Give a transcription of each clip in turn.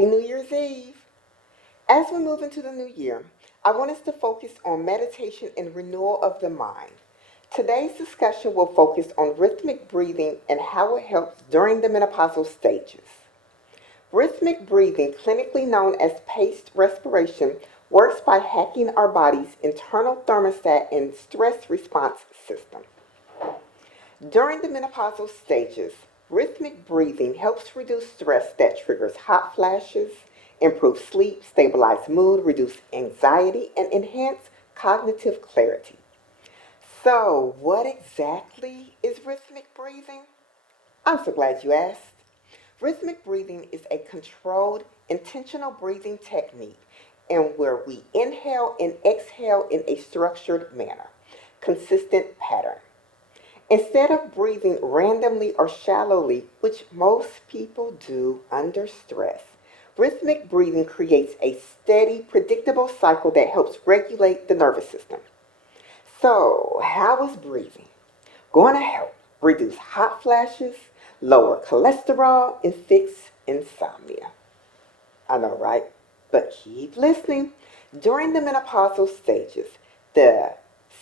Happy New Year's Eve! As we move into the new year, I want us to focus on meditation and renewal of the mind. Today's discussion will focus on rhythmic breathing and how it helps during the menopausal stages. Rhythmic breathing, clinically known as paced respiration, works by hacking our body's internal thermostat and stress response system. During the menopausal stages, rhythmic breathing helps reduce stress that triggers hot flashes, improve sleep, stabilize mood, reduce anxiety, and enhance cognitive clarity. So, what exactly is rhythmic breathing? I'm so glad you asked. Rhythmic breathing is a controlled, intentional breathing technique in where we inhale and exhale in a structured manner, consistent pattern. Instead of breathing randomly or shallowly, which most people do under stress, rhythmic breathing creates a steady, predictable cycle that helps regulate the nervous system. So, how is breathing going to help reduce hot flashes, lower cholesterol, and fix insomnia? I know, right? But keep listening. During the menopausal stages, the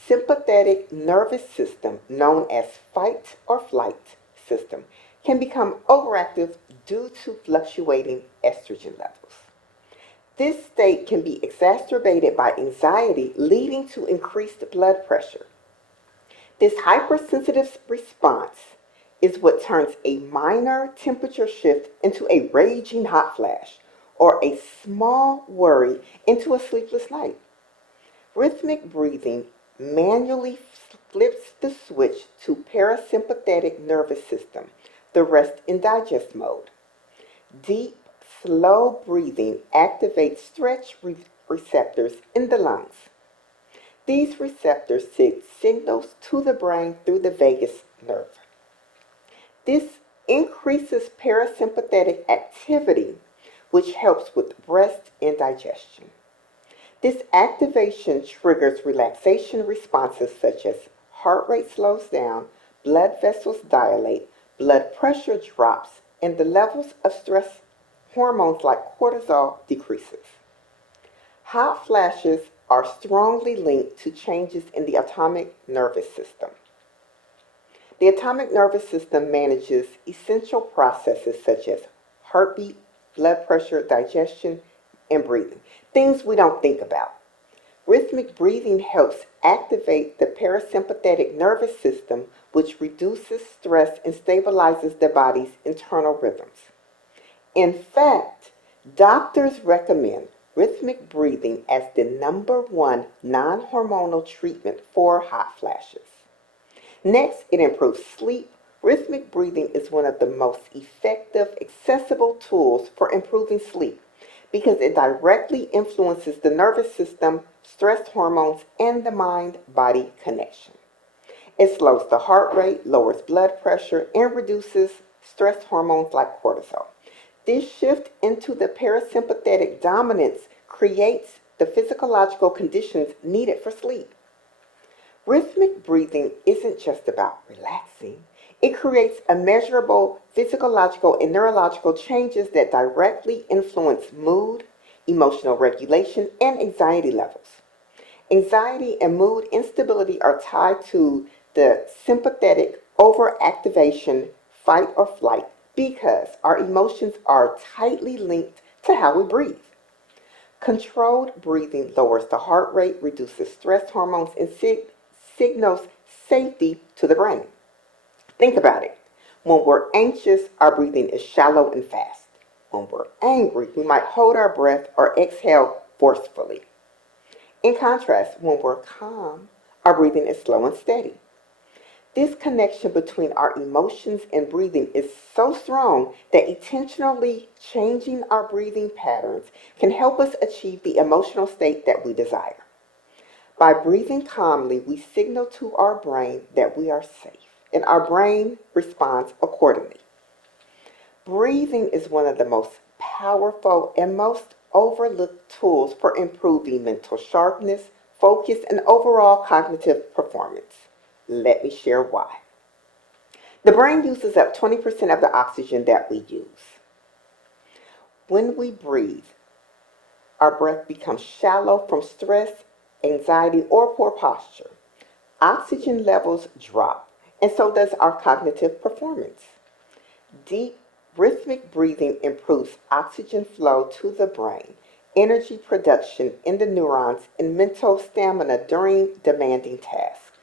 sympathetic nervous system, known as fight or flight system, can become overactive due to fluctuating estrogen levels. This state can be exacerbated by anxiety, leading to increased blood pressure. This hypersensitive response is what turns a minor temperature shift into a raging hot flash or a small worry into a sleepless night. Rhythmic breathing manually flips the switch to parasympathetic nervous system, the rest and digest mode. Deep, slow breathing activates stretch receptors in the lungs. These receptors send signals to the brain through the vagus nerve. This increases parasympathetic activity, which helps with rest and digestion. This activation triggers relaxation responses such as heart rate slows down, blood vessels dilate, blood pressure drops, and the levels of stress hormones like cortisol decreases. Hot flashes are strongly linked to changes in the autonomic nervous system. The autonomic nervous system manages essential processes such as heartbeat, blood pressure, digestion, and breathing, things we don't think about. Rhythmic breathing helps activate the parasympathetic nervous system, which reduces stress and stabilizes the body's internal rhythms. In fact, doctors recommend rhythmic breathing as the number one non-hormonal treatment for hot flashes. Next, it improves sleep. Rhythmic breathing is one of the most effective, accessible tools for improving sleep because it directly influences the nervous system, stress hormones, and the mind-body connection. It slows the heart rate, lowers blood pressure, and reduces stress hormones like cortisol. This shift into the parasympathetic dominance creates the physiological conditions needed for sleep. Rhythmic breathing isn't just about relaxing. It creates immeasurable physiological and neurological changes that directly influence mood, emotional regulation, and anxiety levels. Anxiety and mood instability are tied to the sympathetic overactivation, fight or flight, because our emotions are tightly linked to how we breathe. Controlled breathing lowers the heart rate, reduces stress hormones, and signals safety to the brain. Think about it. When we're anxious, our breathing is shallow and fast. When we're angry, we might hold our breath or exhale forcefully. In contrast, when we're calm, our breathing is slow and steady. This connection between our emotions and breathing is so strong that intentionally changing our breathing patterns can help us achieve the emotional state that we desire. By breathing calmly, we signal to our brain that we are safe, and our brain responds accordingly. Breathing is one of the most powerful and most overlooked tools for improving mental sharpness, focus, and overall cognitive performance. Let me share why. The brain uses up 20% of the oxygen that we use. When we breathe, our breath becomes shallow from stress, anxiety, or poor posture. Oxygen levels drop, and so does our cognitive performance. Deep, rhythmic breathing improves oxygen flow to the brain, energy production in the neurons, and mental stamina during demanding tasks.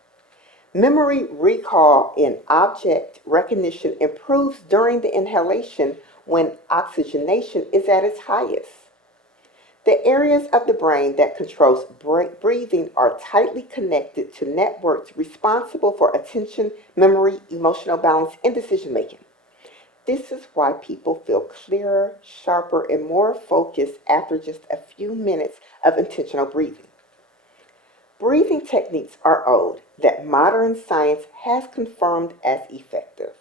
Memory recall and object recognition improves during the inhalation when oxygenation is at its highest. The areas of the brain that controls breathing are tightly connected to networks responsible for attention, memory, emotional balance, and decision making. This is why people feel clearer, sharper, and more focused after just a few minutes of intentional breathing. Breathing techniques are old that modern science has confirmed as effective.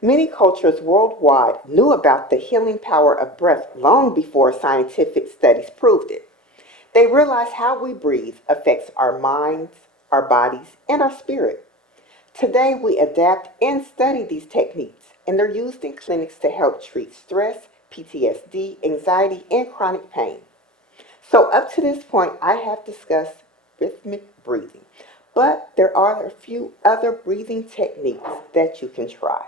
Many cultures worldwide knew about the healing power of breath long before scientific studies proved it. They realized how we breathe affects our minds, our bodies, and our spirit. Today, we adapt and study these techniques, and they're used in clinics to help treat stress, PTSD, anxiety, and chronic pain. So, up to this point, I have discussed rhythmic breathing, but there are a few other breathing techniques that you can try,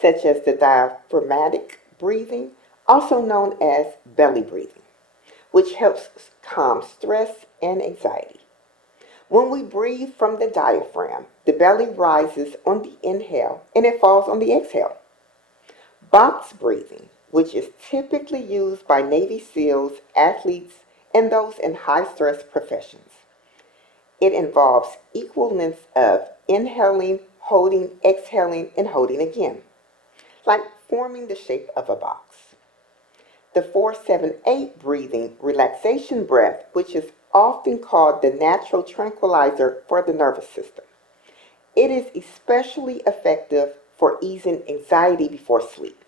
such as the diaphragmatic breathing, also known as belly breathing, which helps calm stress and anxiety. When we breathe from the diaphragm, the belly rises on the inhale and it falls on the exhale. Box breathing, which is typically used by Navy SEALs, athletes, and those in high stress professions. It involves equal lengths of inhaling, holding, exhaling, and holding again, like forming the shape of a box. The 478 breathing relaxation breath, which is often called the natural tranquilizer for the nervous system. It is especially effective for easing anxiety before sleep.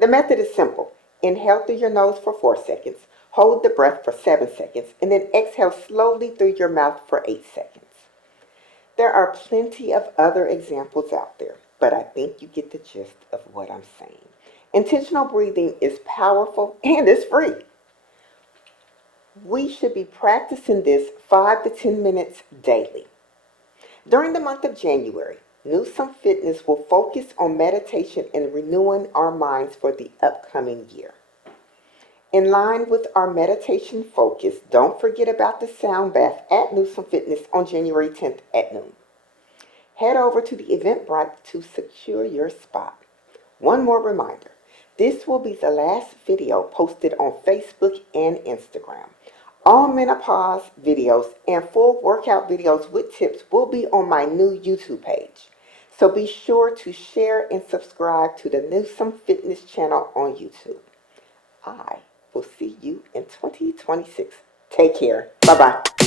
The method is simple. Inhale through your nose for 4 seconds, hold the breath for 7 seconds, and then exhale slowly through your mouth for 8 seconds. There are plenty of other examples out there, but I think you get the gist of what I'm saying. Intentional breathing is powerful and it's free. We should be practicing this 5 to 10 minutes daily. During the month of January, Newsom Fitness will focus on meditation and renewing our minds for the upcoming year. In line with our meditation focus, don't forget about the sound bath at Newsom Fitness on January 10th at noon. Head over to the Eventbrite to secure your spot. One more reminder, this will be the last video posted on Facebook and Instagram. All menopause videos and full workout videos with tips will be on my new YouTube page. So be sure to share and subscribe to the Newsom Fitness channel on YouTube. I will see you in 2026. Take care. Bye-bye.